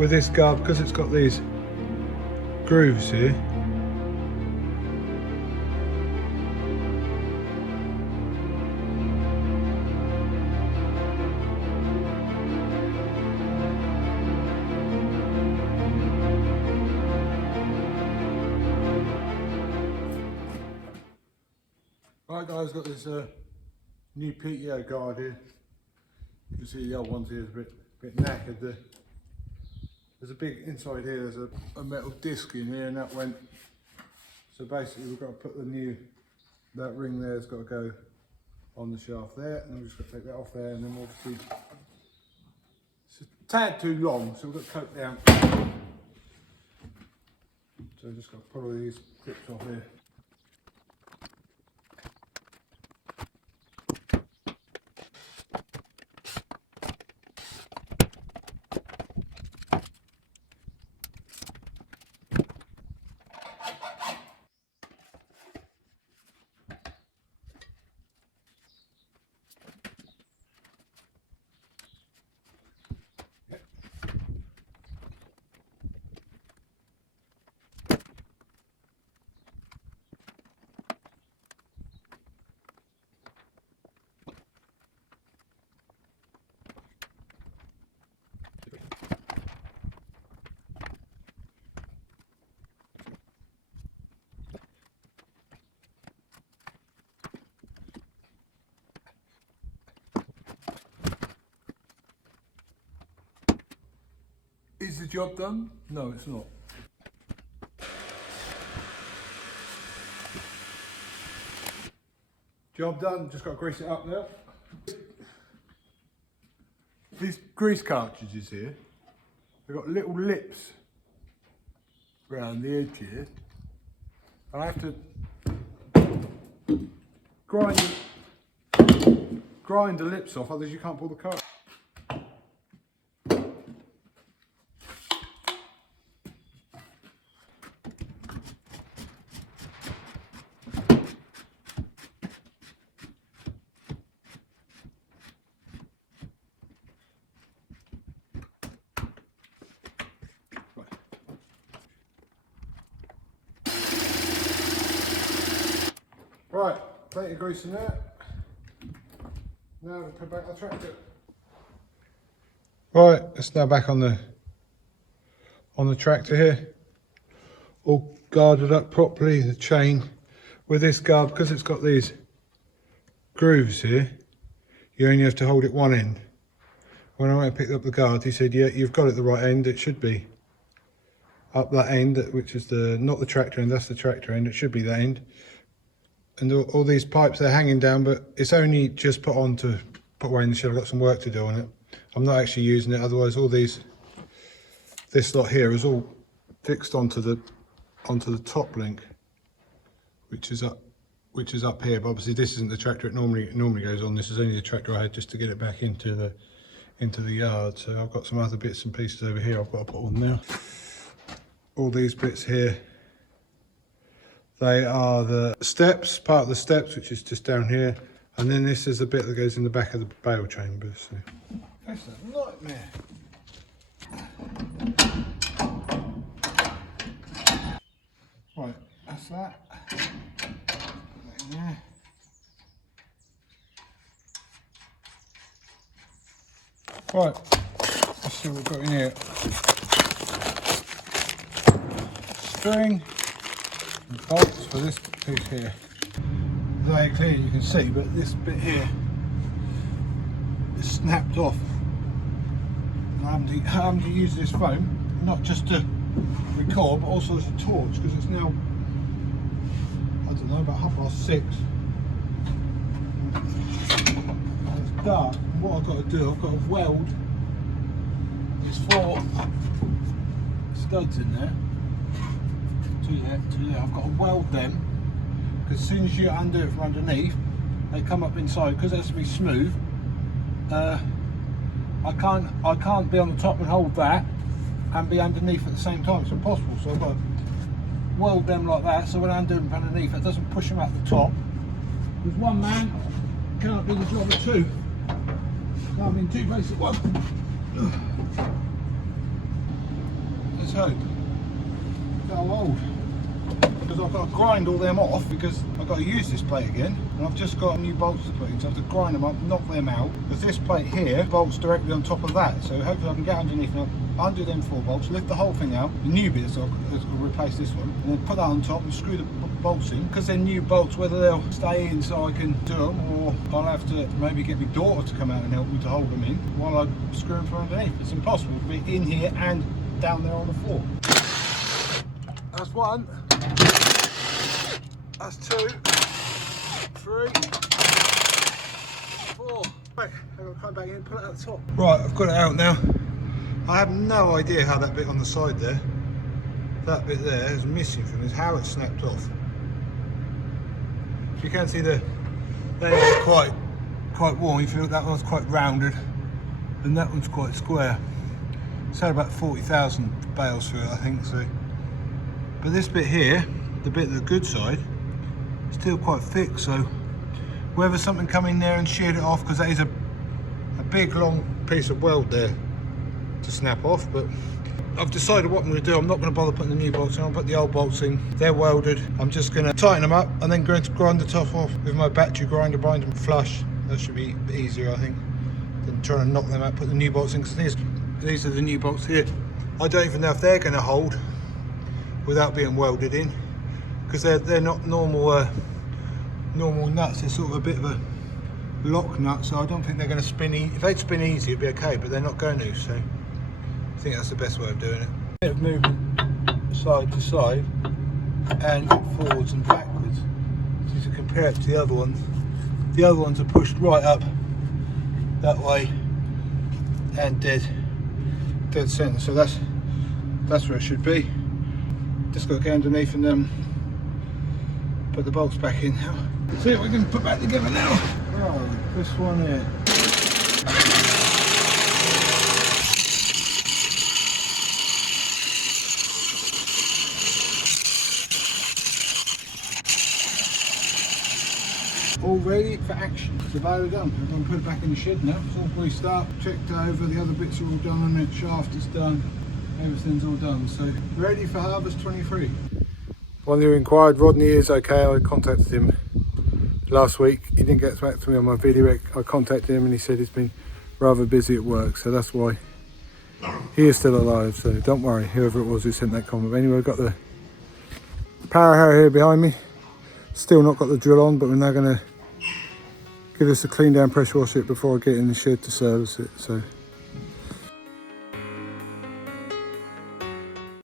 with this guard, because it's got these grooves here. Right guys, got this new PTO guard here. You can see the old ones here is a bit knackered. There's a big inside here, there's a metal disc in here, and that went. So basically we've got to put that ring there's got to go on the shaft there, and then we've just got to take that off there, and then obviously it's a tad too long, so we've got to cut it down. So we've just got to pull all these clips off here. Is the job done? No, it's not. Job done, just got to grease it up now. These grease cartridges here, they've got little lips around the edge here. I have to grind the lips off, otherwise you can't pull the cart. Right, plenty of grease in there. Now we put back the tractor. Right, it's now back on the tractor here. All guarded up properly, the chain with this guard, because it's got these grooves here, you only have to hold it one end. When I went and picked up the guard, he said, yeah, you've got it the right end, it should be up that end, which is not the tractor end, that's the tractor end, it should be that end. And all these pipes, they're hanging down, but it's only just put on to put away in the shed. I've got some work to do on it. I'm not actually using it, otherwise all this lot here is all fixed onto the top link, which is up here. But obviously this isn't the tractor it normally goes on. This is only the tractor I had just to get it back into the yard. So I've got some other bits and pieces over here I've got to put on now. All these bits here, they are the steps, part of the steps, which is just down here, and then this is the bit that goes in the back of the bale chamber. So that's a nightmare. Right, that's that. Put that in there. Right, let's see what we've got in here. String. Bolts for this piece here. Very clear, you can see, but this bit here is snapped off. And I'm having to use this phone not just to record, but also as a torch, because it's now, I don't know, about 6:30. It's dark. And what I've got to do, I've got to weld these 4 studs in there. To there. I've got to weld them, because as soon as you undo it from underneath, they come up inside. Because it has to be smooth, I can't be on the top and hold that and be underneath at the same time. It's impossible. So I've got to weld them like that, so when I undo them from underneath, it doesn't push them at the top. Because one man cannot do the job of 2. So I'm in 2 places at once. let's hope. Look how old. Because I've got to grind all them off because I've got to use this plate again, and I've just got new bolts to put in, so I have to grind them up, knock them out, because this plate here bolts directly on top of that, so hopefully I can get underneath and undo them 4 bolts, lift the whole thing out, the new bits, so I'll replace this one, and then put that on top and screw the bolts in, because they're new bolts, whether they'll stay in so I can do them, or I'll have to maybe get my daughter to come out and help me to hold them in while I screw them from underneath. It's impossible to be in here and down there on the floor. That's one. That's 2, 3, 4. Right, I've got to come back in and put it at the top. Right, I've got it out now. I have no idea how that bit on the side there, that bit there is missing from is how it snapped off. You can see they're quite warm. You feel that one's quite rounded and that one's quite square. It's had about 40,000 bales through it, I think so. But this bit here, the bit the good side, still quite thick, so whether something come in there and sheared it off, because that is a big long piece of weld there to snap off. But I've decided what I'm going to do. I'm not going to bother putting the new bolts in. I'll put the old bolts in. They're welded. I'm just going to tighten them up and then going to grind the top off with my battery grinder, bind them flush. That should be easier, I think, than trying to knock them out, put the new bolts in, because these are the new bolts here. I don't even know if they're going to hold without being welded in, because they're not normal normal nuts. They're sort of a bit of a lock nut, so I don't think they're going to spin. If they'd spin easy, it'd be okay, but they're not going to. So I think that's the best way of doing it. A bit of movement side to side and forwards and backwards. So to compare it to the other ones are pushed right up that way and dead centre. So that's where it should be. Just got to go underneath and put the bolts back in now. See what we can put back together now. Oh, this one here. All ready for action. The baler done. I'm going to put it back in the shed now. It's all greased up, checked over, the other bits are all done on it, shaft is done, everything's all done. So ready for harvest 23. One who inquired, Rodney is okay. I contacted him last week. He didn't get back to me on my video. I contacted him and he said he's been rather busy at work, so that's why he is still alive. So don't worry, whoever it was who sent that comment. But anyway, I've got the power harrow here behind me. Still not got the drill on, but we're now going to give this a clean down, pressure wash it before I get in the shed to service it. So